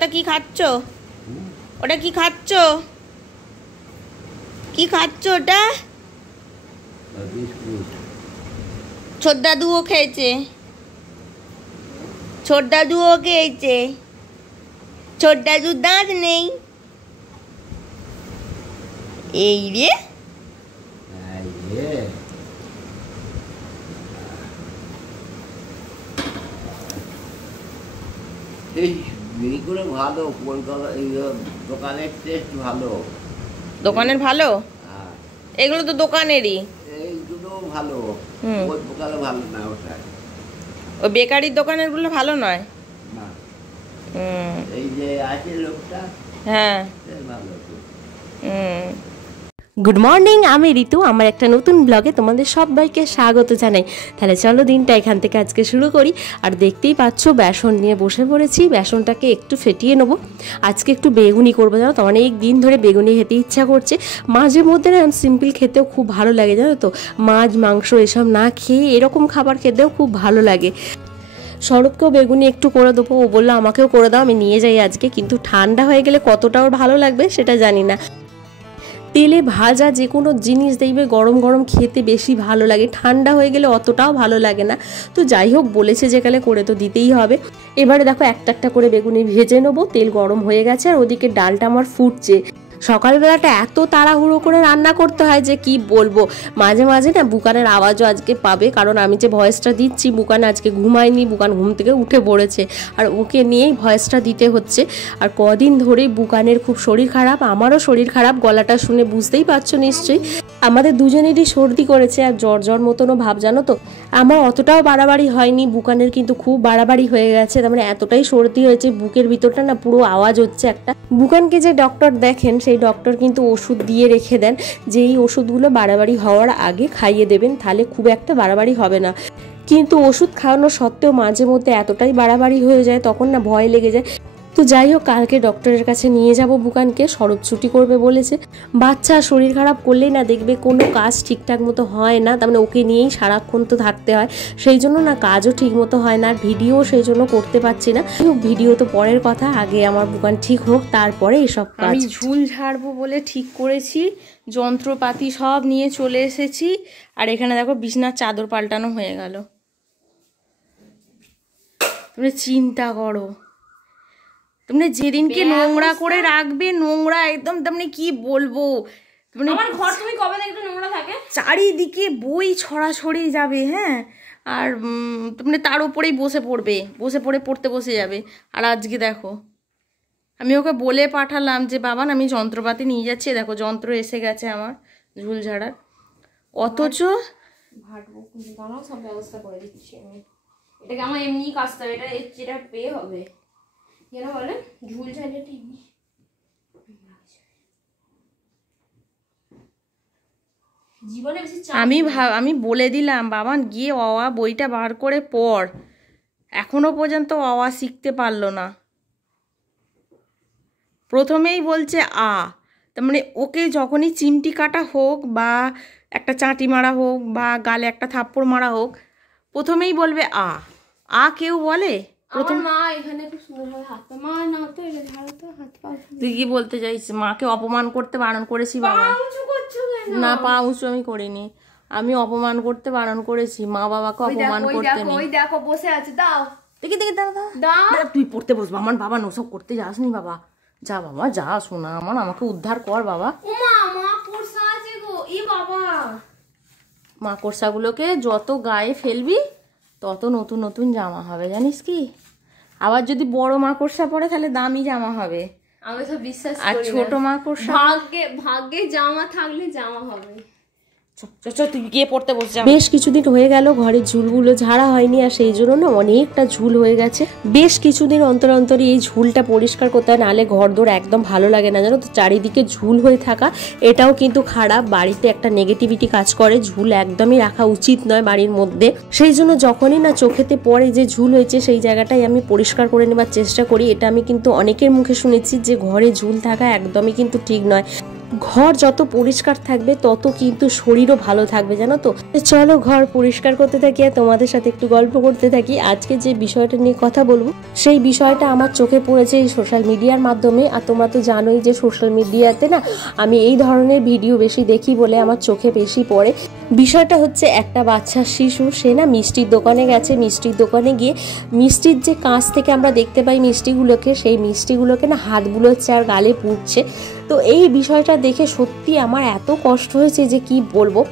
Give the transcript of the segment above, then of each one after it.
তা কি খাচ্ছ? ওটা কি খাচ্ছ? কি খাচ্ছ ওটা? ছোট দাদুও খেয়েছে, ছোট দাদুও খেয়েছে। ছোট দাদুর দাঁত নেই। এই রে ভালো দোকানের টেস্ট ভালো, দোকানের ভালো, এগুলো তো দোকানেরই। এইগুলো ভালো, ভালো না ওটা, ওই বেকারির দোকানের গুলো ভালো নয় না। এই যে আছে লোকটা, হ্যাঁ ভালো। গুড মর্নিং, আমি ঋতু। আমার একটা নতুন ব্লগে তোমাদের সবাইকে স্বাগত জানাই। তাহলে চলো দিনটা এখান থেকে আজকে শুরু করি। আর দেখতেই পাচ্ছ বেসন নিয়ে বসে পড়েছি। বেসনটাকে একটু ফেটিয়ে নেবো। আজকে একটু বেগুনি করবো, জানো তো অনেক দিন ধরে বেগুনি খেতে ইচ্ছা করছে। মাঝে মধ্যে না সিম্পল খেতেও খুব ভালো লাগে, জানো তো, মাছ মাংস এসব না খেয়ে এরকম খাবার খেতেও খুব ভালো লাগে। সৌরভকেও বেগুনি একটু করে দেবো, ও বললো আমাকেও করে দাও, আমি নিয়ে যাই আজকে। কিন্তু ঠান্ডা হয়ে গেলে কতটা ওর ভালো লাগবে সেটা জানি না। তেলে ভাজা যে কোনো জিনিস দেখবে গরম গরম খেতে বেশি ভালো লাগে, ঠান্ডা হয়ে গেলে অতটাও ভালো লাগে না। তো যাই হোক, বলেছে যেকালে করে তো দিতেই হবে। এবারে দেখো একটা একটা করে বেগুনি ভেজে নেবো। তেল গরম হয়ে গেছে আর ওদিকে ডালটা আমার ফুটছে। সকালবেলাটা এত তাড়াহুড়ো করে রান্না করতে হয় যে কি বলবো। মাঝে মাঝে না বুকানের আওয়াজও আজকে পাবে, কারণ আমি যে ভয়েসটা দিচ্ছি, বুকান আজকে ঘুমায়নি, বুকান ঘুম থেকে উঠে পড়েছে আর ওকে নিয়েই ভয়েসটা দিতে হচ্ছে। আর কদিন ধরেই বুকানের খুব শরীর খারাপ, আমারও শরীর খারাপ, গলাটা শুনে বুঝতেই পারছো নিশ্চয়ই। আমাদের দুজনেরই সর্দি করেছে আর জ্বর জ্বর মতনও ভাব, জানো তো। আমার অতটাও বাড়াবাড়ি হয়নি, বুকানের কিন্তু খুব বাড়াবাড়ি হয়ে গেছে। তার মানে এতটাই সর্দি হয়েছে, বুকের ভিতরটা না পুরো আওয়াজ হচ্ছে একটা। বুকানকে যে ডক্টর দেখেন সেই ডক্টর কিন্তু ওষুধ দিয়ে রেখে দেন, যে এই ওষুধগুলো বাড়াবাড়ি হওয়ার আগে খাইয়ে দেবেন, তাহলে খুব একটা বাড়াবাড়ি হবে না। কিন্তু ওষুধ খাওয়ানো সত্ত্বেও মাঝে মধ্যে এতটাই বাড়াবাড়ি হয়ে যায়, তখন না ভয় লেগে যায়। তো যাই হোক, কালকে ডক্টরের কাছে নিয়ে যাব বুকানকে, সরব ছুটি করবে বলেছে। বাচ্চা শরীর খারাপ করলেই না দেখবে কোনো কাজ ঠিকঠাক মতো হয় না, তার মানে ওকে নিয়েই সারাক্ষণ তো থাকতে হয়, সেই জন্য না কাজও ঠিক মতো হয় না, আর ভিডিও সেই জন্য করতে পারছি না। ভিডিও তো পরের কথা, আগে আমার বুকান ঠিক হোক তারপরে এসব কাজ। আমি ঝুল ঝাড়বো বলে ঠিক করেছি, যন্ত্রপাতি সব নিয়ে চলে এসেছি। আর এখানে দেখো বিছনার চাদর পাল্টানো হয়ে গেল। তুমি চিন্তা করো, তুমি যেদিনকে নোংরা করে রাখবে, নোংরা একদম, তুমি কি বলবো, আমার ঘর তুমি কবে দেখবে নোংরা থাকে? চারিদিকে বই ছড়াছড়ি যাবে, হ্যাঁ, আর তুমি তার উপরেই বসে পড়বে, বসে পড়ে পড়তে বসে যাবে। আর আজকে দেখো, আমি ওকে বলে পাঠালাম যে বাবান আমি যন্ত্রপাতি নিয়ে যাচ্ছি, দেখো যন্ত্র এসে গেছে আমার ঝুল ঝাড়ার, অথচ ভাটবো কিন্তু দাঁড়াও, সব ব্যবস্থা করে দিচ্ছি আমি। এটাকে আমার এমনি কাজটা, এটা পেয়ে হবে কেন বলে, ঝুল ঝাড়াটা এমনি জীবনে বেশি। আমি বলে দিলাম বাবান গিয়ে অওয়া বইটা বার করে পড়, এখনো পর্যন্ত অওয়া শিখতে পারলো না। প্রথমেই বলছে আ, তার মানে ওকে যখনই চিমটি কাটা হোক বা একটা চাঁটি মারা হোক বা গালে একটা থাপ্পড় মারা হোক, প্রথমেই বলবে আ। আ কেউ বলে? আমার মা এখানে খুব সুন্দরভাবে হাত পা, মা না তো এটা ঝাড়ো তো হাত পা। তুই কি বলতে চাইছিস? মাকে অপমান করতে বারণ করেছি বাবা। না, পা উঁচু আমি করিনি, আমি অপমান করতে বারণ করেছি, মা বাবাকে অপমান করতে নেই। ওই দেখো বসে আছে, দাও দেখি দেখি, দাঁড়া, তুই পড়তে বস। আমার বাবা ওসব করতে যাসনি বাবা, যা বাবা যা, শোনা আমার, আমাকে উদ্ধার কর বাবা। ওমা মা কোর্সা আছে গো, ই বাবা। মাকড়সাগুলোকে যত গায়ে ফেলবি তত নতুন নতুন জামা হবে, জানিস কি? আবার যদি বড় মাকড়সা পড়ে তাহলে দামি জামা হবে, আমি তো বিশ্বাস করি। আর ছোট মাকড়সা ভাগ্যে জামা থাকলে জামা হবে। তুই গিয়ে পড়তে বসে যা। বেশ কিছুদিন হয়ে গেল ঘরের ঝুলগুলো ঝাড়া হয়নি, আর সেই জন্য না অনেকটা ঝুল হয়ে গেছে। বেশ কিছুদিন অন্তর অন্তরই এই ঝুলটা পরিষ্কার করতে হয়, নাহলে ঘর দোর একদম ভালো লাগে না, জানো তো। চারিদিকে ঝুল হয়ে থাকা এটাও কিন্তু খারাপ, বাড়িতে একটা নেগেটিভিটি কাজ করে, ঝুল একদমই রাখা উচিত নয় বাড়ির মধ্যে। সেই জন্য যখনই না চোখেতে পড়ে যে ঝুল হয়েছে, সেই জায়গাটাই আমি পরিষ্কার করে নেবার চেষ্টা করি। এটা আমি কিন্তু অনেকের মুখে শুনেছি যে ঘরে ঝুল থাকা একদমই কিন্তু ঠিক নয়। ঘর যত পরিষ্কার থাকবে তত কিন্তু শরীরও ভালো থাকবে, জানো তো। চলো ঘর পরিষ্কার করতে থাকি আর তোমাদের সাথে একটু গল্প করতে থাকি। আজকে যে বিষয়টা নিয়ে কথা বলবো সেই বিষয়টা আমার চোখে পড়েছে এই সোশ্যাল মিডিয়ার মাধ্যমে। আর তোমরা তো জানোই যে সোশ্যাল মিডিয়াতে না আমি এই ধরনের ভিডিও বেশি দেখি বলে আমার চোখে বেশি পড়ে। বিষয়টা হচ্ছে একটা বাচ্চা শিশু, সে না মিষ্টির দোকানে গেছে। মিষ্টির দোকানে গিয়ে মিষ্টির যে কাঁচ থেকে আমরা দেখতে পাই মিষ্টিগুলোকে, সেই মিষ্টিগুলোকে না হাত বুলোচ্ছে আর গালে পুড়ছে। তো এই বিষয়টা দেখে সত্যি আমার এত কষ্ট হয়েছে যে কি বলবো।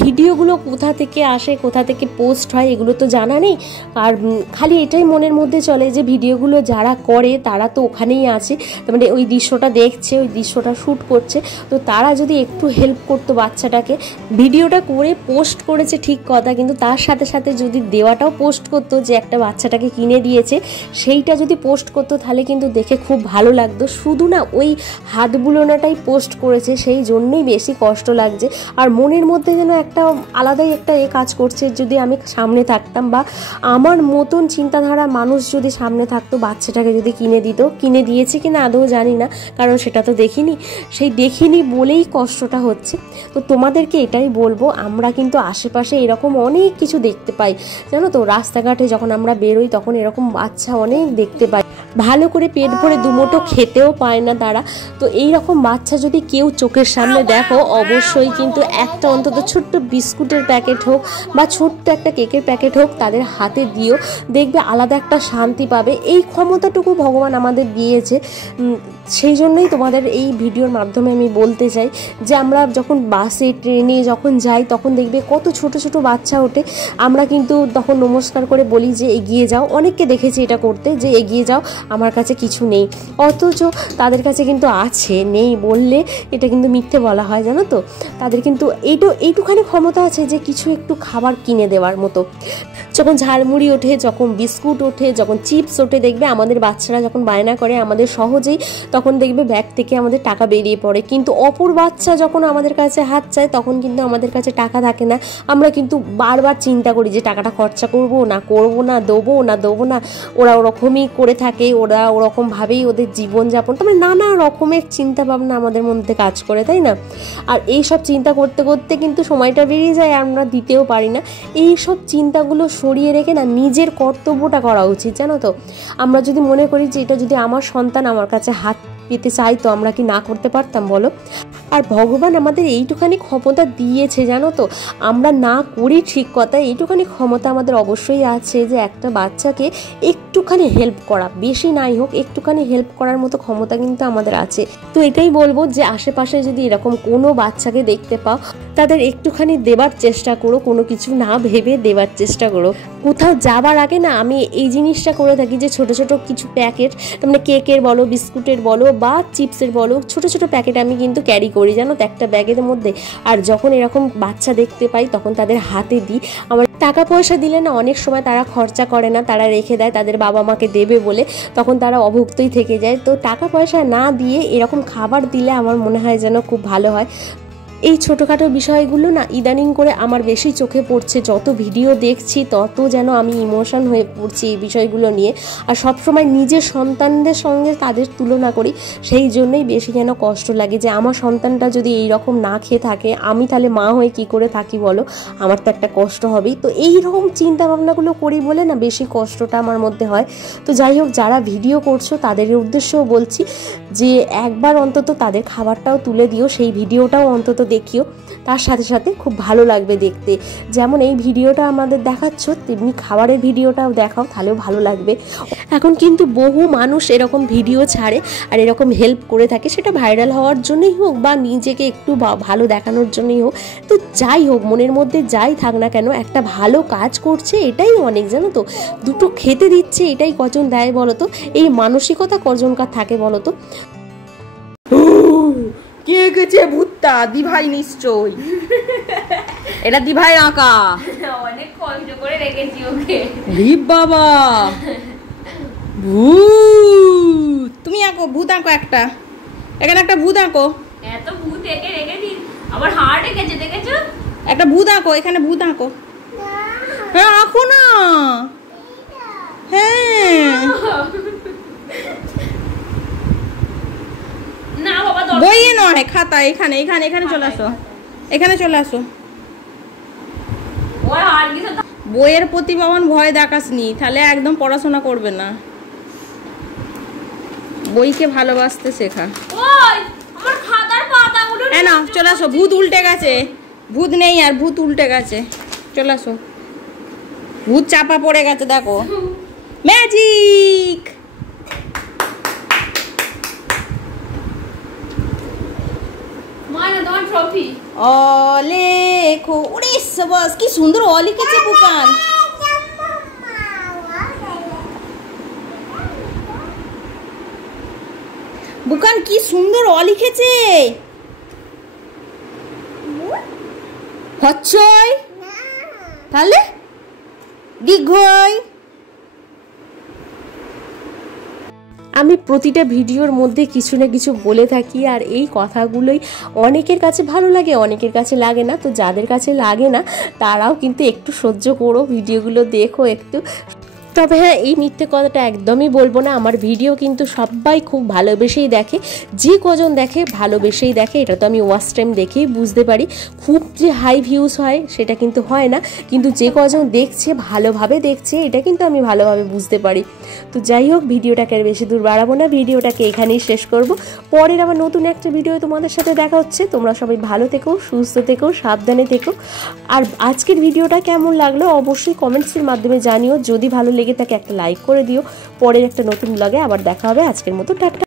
ভিডিওগুলো কোথা থেকে আসে, কোথা থেকে পোস্ট হয় এগুলো তো জানা নেই। আর খালি এটাই মনের মধ্যে চলে যে ভিডিওগুলো যারা করে তারা তো ওখানেই আছে, তার মানে ওই দৃশ্যটা দেখছে, ওই দৃশ্যটা শ্যুট করছে। তো তারা যদি একটু হেল্প করতো বাচ্চাটাকে, ভিডিওটা করে পোস্ট করেছে ঠিক কথা, কিন্তু তার সাথে সাথে যদি দেওয়াটাও পোস্ট করতো যে একটা বাচ্চাটাকে কিনে দিয়েছে, সেইটা যদি পোস্ট করতো তাহলে কিন্তু দেখে খুব ভালো লাগতো। শুধু না ওই হাত বুলোনাটাই পোস্ট করেছে, সেই জন্যই বেশি কষ্ট লাগছে। আর মনের মধ্যে যেন একটা আলাদাই একটা কাজ করছে, যদি আমি সামনে থাকতাম বা আমার মতন চিন্তাধারা মানুষ যদি সামনে থাকতো, বাচ্চাটাকে যদি কিনে দিত। কিনে দিয়েছে কিনা আদৌ জানি না, কারণ সেটা তো দেখিনি। সেই দেখিনি বলেই কষ্টটা হচ্ছে। তো তোমাদেরকে এটাই বলবো, আমরা কিন্তু আশেপাশে এরকম অনেক কিছু দেখতে পাই, জানো তো। রাস্তাঘাটে যখন আমরা বেরোই তখন এরকম বাচ্চা অনেক দেখতে পাই, ভালো করে পেট ভরে দুমুঠো খেতেও পায় না তারা। তো এই রকম বাচ্চা যদি কেউ চোখের সামনে দেখো, অবশ্যই কিন্তু একটা অন্তত ছোট্ট বিস্কুটের প্যাকেট হোক বা ছোট্ট একটা কেকের প্যাকেট হোক তাদের হাতে দিও, দেখবে আলাদা একটা শান্তি পাবে। এই ক্ষমতাটুকু ভগবান আমাদের দিয়েছে। সেই জন্যই তোমাদের এই ভিডিওর মাধ্যমে আমি বলতে চাই যে আমরা যখন বাসে ট্রেনে যখন যাই তখন দেখবে কত ছোট ছোট বাচ্চা ওঠে, আমরা কিন্তু তখন নমস্কার করে বলি যে এগিয়ে যাও। অনেককে দেখেছি এটা করতে, যে এগিয়ে যাও, আমার কাছে কিছু নেই। অথচ তাদের কাছে কিন্তু আছে, নেই বললে এটা কিন্তু মিথ্যে বলা হয়, জানো তো। তাদের কিন্তু এইটুখানি ক্ষমতা আছে যে কিছু একটু খাবার কিনে দেওয়ার মতো। যখন ঝালমুড়ি ওঠে, যখন বিস্কুট ওঠে, যখন চিপস ওঠে, দেখবে আমাদের বাচ্চারা যখন বায়না করে আমাদের সহজেই তখন দেখবে ব্যাগ থেকে আমাদের টাকা বেরিয়ে পড়ে। কিন্তু অপর বাচ্চা যখন আমাদের কাছে হাত চায় তখন কিন্তু আমাদের কাছে টাকা থাকে না। আমরা কিন্তু বারবার চিন্তা করি যে টাকাটা খরচা করব না দেবো না। ওরা ওরকমই করে থাকে, ওরা ওরকমভাবেই ওদের জীবনযাপন, তার মানে নানা রকমের চিন্তা ভাবনা আমাদের মধ্যে কাজ করে, তাই না। আর এই সব চিন্তা করতে করতে কিন্তু সময়টা বেরিয়ে যায়, আমরা দিতেও পারি না। এই সব চিন্তাগুলো সরিয়ে রেখে না নিজের কর্তব্যটা করা উচিত, জানো তো। আমরা যদি মনে করি যে এটা যদি আমার সন্তান আমার কাছে হাত পেতে চাই, তো আমরা কি না করতে পারতাম বলো। আর ভগবান আমাদের এইটুখানি ক্ষমতা দিয়েছে, জানো তো। আমরা না করি ঠিক কথা, এইটুখানি ক্ষমতা আমাদের অবশ্যই আছে যে একটা বাচ্চাকে একটুখানি হেল্প করা, বেশি নাই হোক একটুখানি হেল্প করার মতো ক্ষমতা কিন্তু আমাদের আছে। তো এটাই বলবো যে আশেপাশে যদি এরকম কোনো বাচ্চাকে দেখতে পাও, তাদের একটুখানি দেবার চেষ্টা করো, কোনো কিছু না ভেবে দেবার চেষ্টা করো। কোথাও যাবার আগে না আমি এই জিনিসটা করে থাকি যে ছোট ছোট কিছু প্যাকেট, তার মানে কেকের বলো, বিস্কুটের বলো বা চিপসের বলো, ছোট ছোট প্যাকেট আমি কিন্তু ক্যারি করি, জানো তো, একটা ব্যাগের মধ্যে। আর যখন এরকম বাচ্চা দেখতে পাই তখন তাদের হাতে দিই। আমার টাকা পয়সা দিলে না অনেক সময় তারা খরচা করে না, তারা রেখে দেয় তাদের বাবা মাকে দেবে বলে, তখন তারা অভুক্তই থেকে যায়। তো টাকা পয়সা না দিয়ে এরকম খাবার দিলে আমার মনে হয় যেন খুব ভালো হয়। এই ছোটোখাটো বিষয়গুলো না ইদানিং করে আমার বেশি চোখে পড়ছে। যত ভিডিও দেখছি তত যেন আমি ইমোশন হয়ে পড়ছি এই বিষয়গুলো নিয়ে। আর সবসময় নিজের সন্তানদের সঙ্গে তাদের তুলনা করি, সেই জন্যই বেশি যেন কষ্ট লাগে যে আমার সন্তানটা যদি এই রকম না খেয়ে থাকে, আমি তাহলে মা হয়ে কি করে থাকি বলো, আমার তো একটা কষ্ট হবেই। তো এই রকম চিন্তা ভাবনাগুলো করি বলে না বেশি কষ্টটা আমার মধ্যে হয়। তো যাই হোক, যারা ভিডিও করছো তাদের উদ্দেশ্যেও বলছি যে একবার অন্তত তাদের খাবারটাও তুলে দিও, সেই ভিডিওটাও অন্তত দেখিও, তার সাথে সাথে খুব ভালো লাগবে দেখতে। যেমন এই ভিডিওটা আমাদের দেখাচ্ছ, তেমনি খাবারের ভিডিওটাও দেখাও, তাহলেও ভালো লাগবে। এখন কিন্তু বহু মানুষ এরকম ভিডিও ছাড়ে আর এরকম হেল্প করে থাকে, সেটা ভাইরাল হওয়ার জন্যই হোক বা নিজেকে একটু ভালো দেখানোর জন্যই হোক। তো যাই হোক, মনের মধ্যে যাই থাক না কেন, একটা ভালো কাজ করছে এটাই অনেক, জানো তো। দুটো খেতে দিচ্ছে এটাই কজন দেয় বলো তো, এই মানসিকতা কজনকার থাকে বলো তো। কে গেছে ভূতটা? দিভাই নিশ্চয়, এটা দিভাই আঁকা, অনেক কষ্ট করে রেখেছি ওকে। ভিপ বাবা, ভূত, তুমি আঁকো, ভূত আঁকো একটা, এখানে একটা ভূত আঁকো। এত ভূত এঁকে রেখেছি, আবার হার্ট এঁকেছে, দেখেছো? একটা ভূত আঁকো, এখানে ভূত আঁকো। হ্যাঁ আঁকো না, হ্যাঁ না বাবা, বইয়ে নয়, খাতা। এখানে এখানে এখানে চলে আসো, এখানে চলে আসো। বইয়ের প্রতি বাবান ভয় দেখাসনি, তাহলে একদম পড়াশোনা করবে না। বইকে ভালোবাসতে শেখা। হ্যাঁ না, চলে আসো। ভূত উল্টে গেছে, ভূত নেই আর, ভূত উল্টে গেছে। চলে আসো, ভূত চাপা পড়ে গেছে, দেখো। ম্যাজিক। অলেখো, ওরে সবাস, কি সুন্দর অ লিখেছে বুকান। বুকান কি সুন্দর অ লিখেছে। হচ্ছই, তাহলে দীর্ঘই। আমি প্রতিটা ভিডিওর মধ্যে কিছু না কিছু বলে থাকি, আর এই কথাগুলোই অনেকের কাছে ভালো লাগে, অনেকের কাছে লাগে না। তো যাদের কাছে লাগে না তারাও কিন্তু একটু সহ্য করো, ভিডিওগুলো দেখো একটু। তবে হ্যাঁ, এই মিথ্যে কথাটা একদমই বলবো না, আমার ভিডিও কিন্তু সবাই খুব ভালোবেসেই দেখে। যে কজন দেখে ভালোবেসেই দেখে, এটা তো আমি ওয়াচ টাইম দেখেই বুঝতে পারি। খুব যে হাই ভিউজ হয় সেটা কিন্তু হয় না, কিন্তু যে কজন দেখছে ভালোভাবে দেখছে এটা কিন্তু আমি ভালোভাবে বুঝতে পারি। তো যাই হোক, ভিডিওটাকে আর বেশি দূর বাড়াবো না, ভিডিওটাকে এখানেই শেষ করব। পরের আবার নতুন একটা ভিডিও তোমাদের সাথে দেখা হচ্ছে। তোমরা সবাই ভালো থেকো, সুস্থ থেকো, সাবধানে থেকো। আর আজকের ভিডিওটা কেমন লাগলো অবশ্যই কমেন্টসের মাধ্যমে জানিও। যদি ভালো লেগে থাকে একটা লাইক করে দিও। পরের একটা নতুন ব্লগে আবার দেখা হবে। আজকের মতো টাটা।